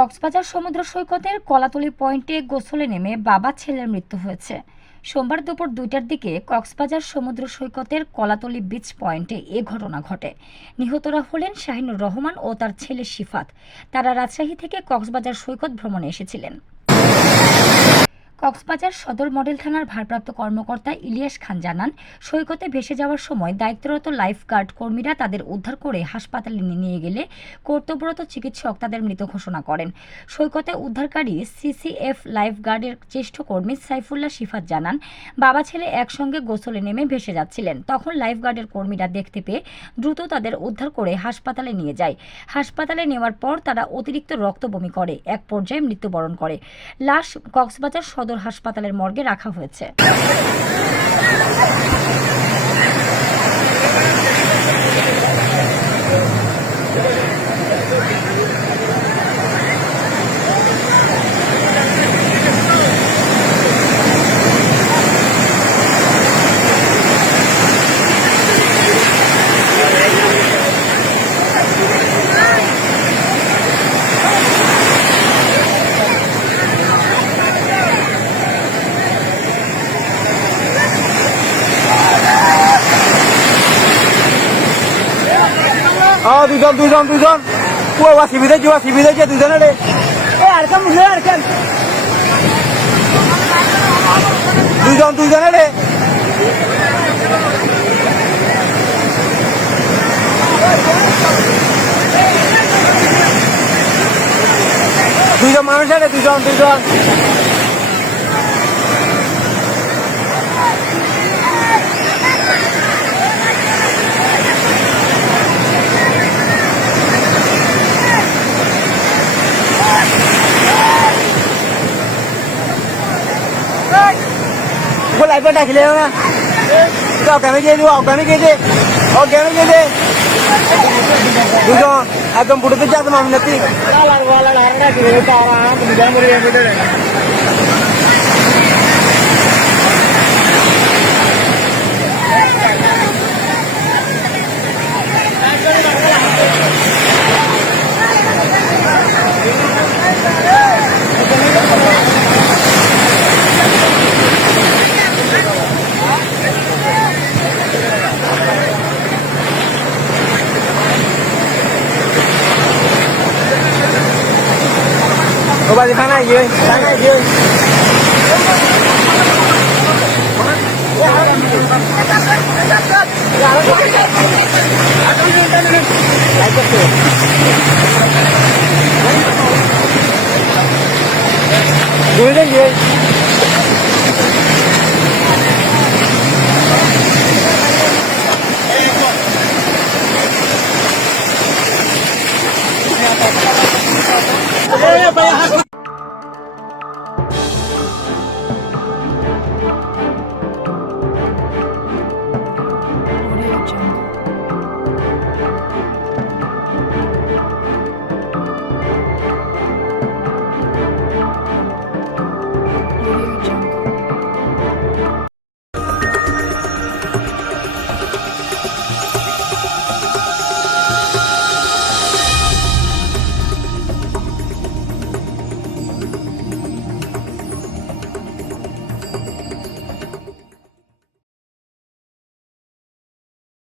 কক্সবাজার সমুদ্র সৈকতের কলাতলি পয়েন্টে গোসলে নেমে বাবা ছেলের মৃত্যু হয়েছে। সোমবার দুপুর দুইটার দিকে কক্সবাজার সমুদ্র সৈকতের কলাতলি বিচ পয়েন্টে এ ঘটনা ঘটে। নিহতরা হলেন শাহিনুর রহমান ও তার ছেলে শিফাত। তারা রাজশাহী থেকে কক্সবাজার সৈকত ভ্রমণে এসেছিলেন। কক্সবাজার সদর মডেল থানার ভারপ্রাপ্ত কর্মকর্তা ইলিয়াস খান জানান, সৈকতে ভেসে যাওয়ার সময় দায়িত্বরত লাইফগার্ড কর্মীরা তাদের উদ্ধার করে হাসপাতালে নিয়ে গেলে কর্তব্যরত চিকিৎসক তাদের মৃত ঘোষণা করেন। সৈকতে উদ্ধারকারী সিসিএফ লাইফগার্ডের জ্যেষ্ঠ কর্মী সাইফুল্লাহ শিফাত জানান, বাবা ছেলে একসঙ্গে গোসলে নেমে ভেসে যাচ্ছিলেন। তখন লাইফগার্ডের কর্মীরা দেখতে পেয়ে দ্রুত তাদের উদ্ধার করে হাসপাতালে নিয়ে যায়। হাসপাতালে নেওয়ার পর তারা অতিরিক্ত রক্ত বমি করে, এক পর্যায়ে মৃত্যুবরণ করে। লাশ কক্সবাজার সদর হাসপাতালের মর্গে রাখা হয়েছে। দুজন দুজন দুজন। ও ওয়াসিবি দেখছি ওয়াসিবি দেখছি দুজনে রে। এ আরকান বুঝলে আরকান দুজন, দুজনে রে। দুজন মানুষ রে দুজন। ഇപ്പോൾ ലൈഫ് ഉണ്ടാക്കില്ലേന്ന് ഒക്കണക്കേത് ഒക്കണക്കേത് ഒക്കണക്കേത് ഇതോ അക്കം പുടുത്തിച്ചാത്ത Mannuthy bà đi tháng này, dưới. Tháng này, dưới. Hãy subscribe cho kênh Ghiền Mì Gõ Để không bỏ lỡ những video hấp dẫn